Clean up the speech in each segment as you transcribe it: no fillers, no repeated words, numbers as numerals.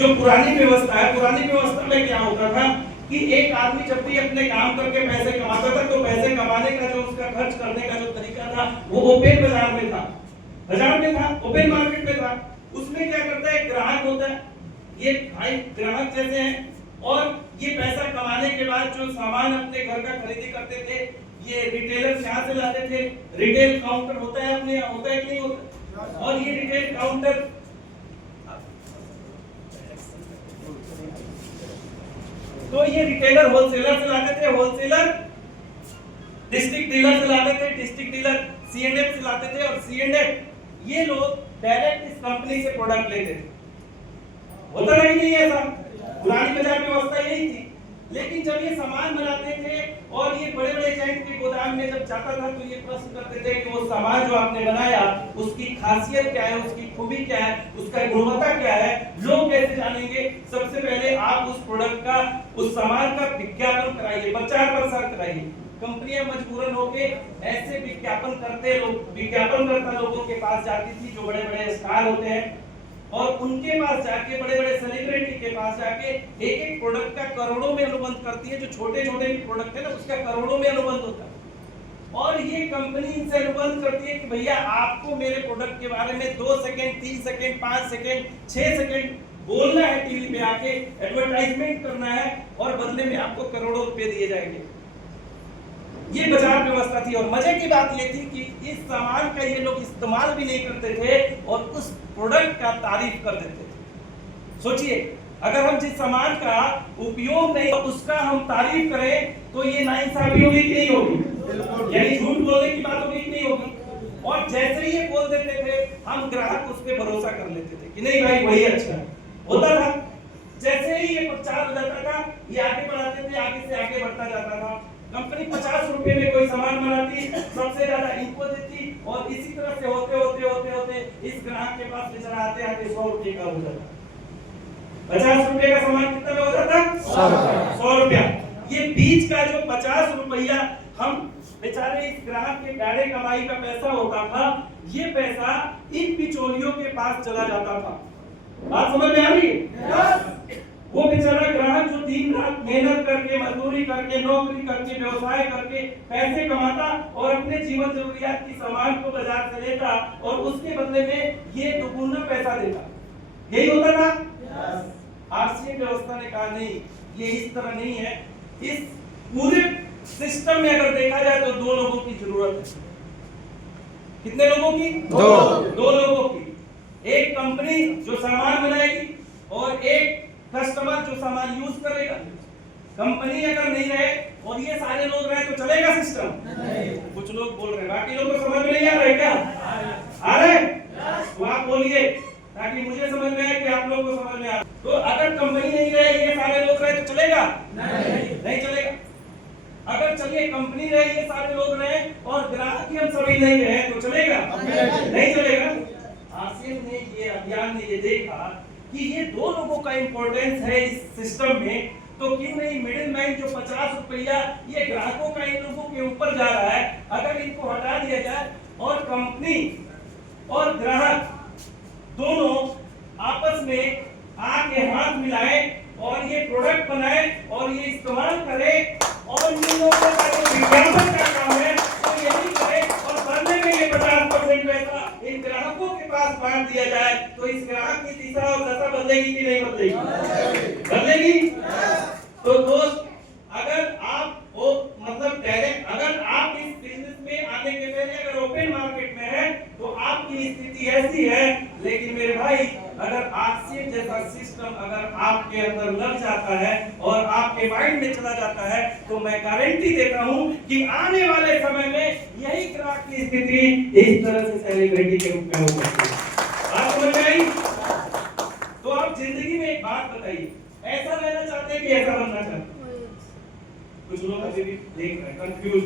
जो पुरानी व्यवस्था है, पुरानी व्यवस्था में क्या होता था कि एक आदमी जब भी अपने काम करके पैसे कमाता था तो पैसे कमाने का जो उसका खर्च करने का जो तरीका था वो ओपन बाजार में था, ओपन मार्केट में था। उसमें क्या करता है, ग्राहक होता है, ये भाई ग्राहक जैसे हैं, और ये पैसा कमाने के बाद जो सामान अपने घर का खरीदी करते थे, ये रिटेलर यहाँ से लाते थे। रिटेल काउंटर होता है अपने यहाँ, होता है कि नहीं होता? और ये रिटेल काउंटर तो ये रिटेलर होलसेलर से लाते थे, होलसेलर डिस्ट्रिक्ट डीलर से लाते थे, डिस्ट्रिक्ट डीलर C&F से लाते थे, और C&F ये लोग डायरेक्ट इस कंपनी से प्रोडक्ट लेते थे। होता नहीं ऐसा, पुरानी बाजार व्यवस्था यही थी। लेकिन जब ये सामान बनाते थे और ये बड़े बड़े एजेंट के गोदाम में जब जाता था तो ये प्रश्न करते थे कि वो सामान जो आपने बनाया उसकी खासियत क्या है, उसकी खूबी क्या है, उसका गुणवत्ता क्या है, लोग कैसे जानेंगे। सबसे पहले आप उस प्रोडक्ट का, उस सामान का विज्ञापन कराइए, प्रचार प्रसार कराइए। कंपनियां मजबूरन होके ऐसे विज्ञापनकर्ता लोगों के पास जाती थी जो बड़े बड़े स्टार होते हैं, और उनके पास जाके, बड़े बड़े सेलिब्रिटी के पास जाके एक एक प्रोडक्ट का करोड़ों में अनुबंध करती है। जो छोटे छोटे भी प्रोडक्ट है ना उसका करोड़ों में अनुबंध होता है। और ये कंपनी इनसे अनुबंध करती है कि भैया आपको मेरे प्रोडक्ट के बारे में 2 सेकंड, 3 सेकंड, 5 सेकंड, 6 सेकंड बोलना है, टीवी पे आके एडवर्टाइजमेंट करना है, और बदले में आपको करोड़ों रुपए दिए जाएंगे। ये बाजार व्यवस्था थी। और मजे की बात ये थी कि इस सामान का ये लोग इस्तेमाल भी नहीं करते थे और उस प्रोडक्ट का तारीफ कर देते थे। सोचिए, अगर हम जिस सामान का उपयोग नहीं उसका हम तारीफ करें तो ये नाइंसाफी होगी कि नहीं होगी? यानी झूठ बोलने की बात होगी कि नहीं होगी? और जैसे ही ये बोल देते थे हम ग्राहक उस पर भरोसा कर लेते थे कि नहीं भाई वही अच्छा है, होता था। जैसे ही ये प्रचार हो जाता था, ये आगे बढ़ाते थे, आगे से आगे बढ़ता जाता था। कंपनी 50 रुपए में कोई सामान बनाती, सबसे ज्यादा इनको देती, और इसी तरह से होते होते होते होते इस ग्राहक के पास बेचारा आते आते 100 रुपए का हो जाता। 50 रुपए का सामान कितना में हो जाता? 100 रुपया। ये बीच का जो 50 रुपया हम बेचारे इस ग्राहक के गाड़े कमाई का पैसा होता था, ये पैसा इन बिचौलियों के पास चला जाता था। बात समझ में आ रही है? वो बेचारा ग्राहक जो दिन रात मेहनत करके, मजदूरी करके, नौकरी करके, व्यवसाय करके पैसे कमाता और अपने जीवन जरूरियात की सामान को बाजार से लेता, और उसके बदले में ये दुगुना पैसा देता। यही होता था। आरसीए व्यवस्था ने कहा नहीं, ये इस तरह नहीं है। इस पूरे सिस्टम में अगर देखा जाए तो 2 लोगों की जरूरत है। कितने लोगों की? 2 लोगों की। एक कंपनी जो सामान बनाएगी और एक कस्टमर जो सामान यूज करेगा। कंपनी अगर नहीं रहे और ये सारे लोग रहे तो चलेगा सिस्टम? कुछ लोग बोल रहे हैं, बाकी लोग को समझ में नहीं आ रहा है क्या? आ रहे? तो आप बोलिए ताकि मुझे समझ में आए कि आप लोगों को समझ में आ। तो अगर कंपनी नहीं रहे, ये सारे लोग रहे तो चलेगा? नहीं चलेगा। अगर चलिए कंपनी रहे, ये सारे लोग रहे और ग्राहक हम सभी नहीं रहे तो चलेगा? नहीं चलेगा। आरसीएम ने, ये अभियान ने ये देखा कि ये 2 लोगों का इंपॉर्टेंस है इस सिस्टम में, तो क्यों नहीं मिडिल मैन जो 50 रुपया ये ग्राहकों का इन लोगों के ऊपर जा रहा है, अगर इनको हटा दिया जाए और कंपनी और ग्राहक दोनों आपस में आके हाथ मिलाए और ये प्रोडक्ट बनाए और ये इस्तेमाल करे, और इन लोगों का जो विज्ञापन का काम है वो यही करे, और बदले में ये 50% पैसा इन ग्राहकों के पास बांट दिया जाए, तो इस ग्राहक की दिशा और दशा बदलेगी कि नहीं बदलेगी? बदलेगी। तो दोस्त, अगर आप वो मतलब डायरेक्ट, अगर आप इस बिजनेस में आने के पहले अगर ओपन मार्केट में है तो आपकी स्थिति ऐसी है, लेकिन मेरे भाई अगर आरसीए जैसा सिस्टम अगर आपके अंदर लग जाता है और आपके माइंड में चला जाता है, तो मैं गारंटी देता हूं कि आने वाले समय में यही ग्राहक की स्थिति इस तरह से सेलिब्रिटी के रूप में हो सकती है। बात समझ में आई? तो आप जिंदगी में एक बात बताइए, ऐसा रहना चाहते हैं कि ऐसा बनना चाहते हैं? कुछ लोग अभी भी देख रहे हैं, कंफ्यूज,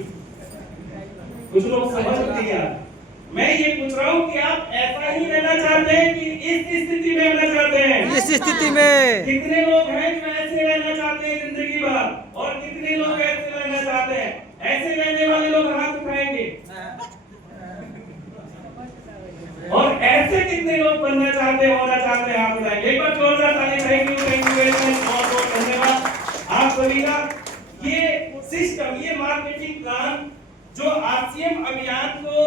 कुछ लोग समझ नहीं आ रहा। मैं ये पूछ रहा हूँ कि आप ऐसा ही रहना चाहते हैं कि इस स्थिति में रहना चाहते हैं? इस स्थिति में कितने लोग हैं जो ऐसे रहना चाहते हैं जिंदगी भर, और कितने लोग ऐसे रहना चाहते हैं? ऐसे रहने वाले लोग हाथ उठाएंगे। और ऐसे कितने लोग बनना चाहते हैं, होना चाहते हैं, हाथ उठाएंगे। एक बार जोरदार ताली बजाएंगे। सिस्टम, ये मार्केटिंग प्लान जो आरसीएम अभियान को